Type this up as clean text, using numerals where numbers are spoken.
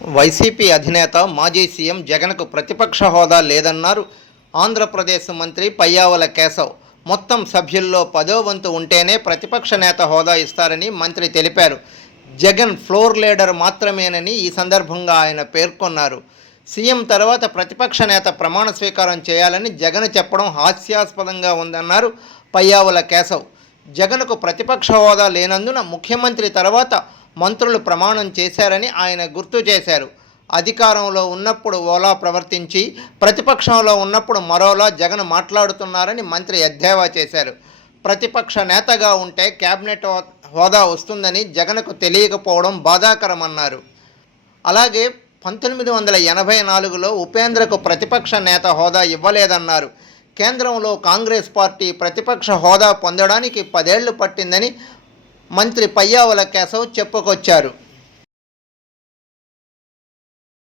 YCP అధినేత మాజీ CM జగన్కు ప్రతిపక్ష హోదా లేదన్నారు ఆంధ్రప్రదేశ్ మంత్రి పయ్యావుల కేశవ్. మొత్తం సభ్యుల్లో 10వ వంతు ఉంటేనే ప్రతిపక్ష నేత హోదా ఇస్తారని మంత్రి తెలిపారు. జగన్ ఫ్లోర్ లీడర్ మాత్రమేనని ఈ సందర్భంగా ఆయన పేర్కొన్నారు. సీఎం తర్వాత ప్రతిపక్ష నేత ప్రమాణ స్వీకారం చేయాలని జగన్ చెప్పడం హాస్యాస్పదంగా ఉందన్నారు పయ్యావుల కేశవ్. జగన్కు ప్రతిపక్ష హోదా లేనందున ముఖ్యమంత్రి తర్వాత మంత్రులు ప్రమాణం చేశారని ఆయన గుర్తు చేశారు. అధికారంలో ఉన్నప్పుడు ఓలా ప్రవర్తించి ప్రతిపక్షంలో ఉన్నప్పుడు మరోలా జగన్ మాట్లాడుతున్నారని మంత్రి ఎద్దేవా చేశారు. ప్రతిపక్ష నేతగా ఉంటే కేబినెట్ హోదా వస్తుందని జగన్కు తెలియకపోవడం బాధాకరమన్నారు. అలాగే 1984లో ఉపేంద్రకు ప్రతిపక్ష నేత హోదా ఇవ్వలేదన్నారు. కేంద్రంలో కాంగ్రెస్ పార్టీ ప్రతిపక్ష హోదా పొందడానికి 10 ఏళ్లు పట్టిందని మంత్రి పయ్యావుల కేశవ్ చెప్పుకొచ్చారు.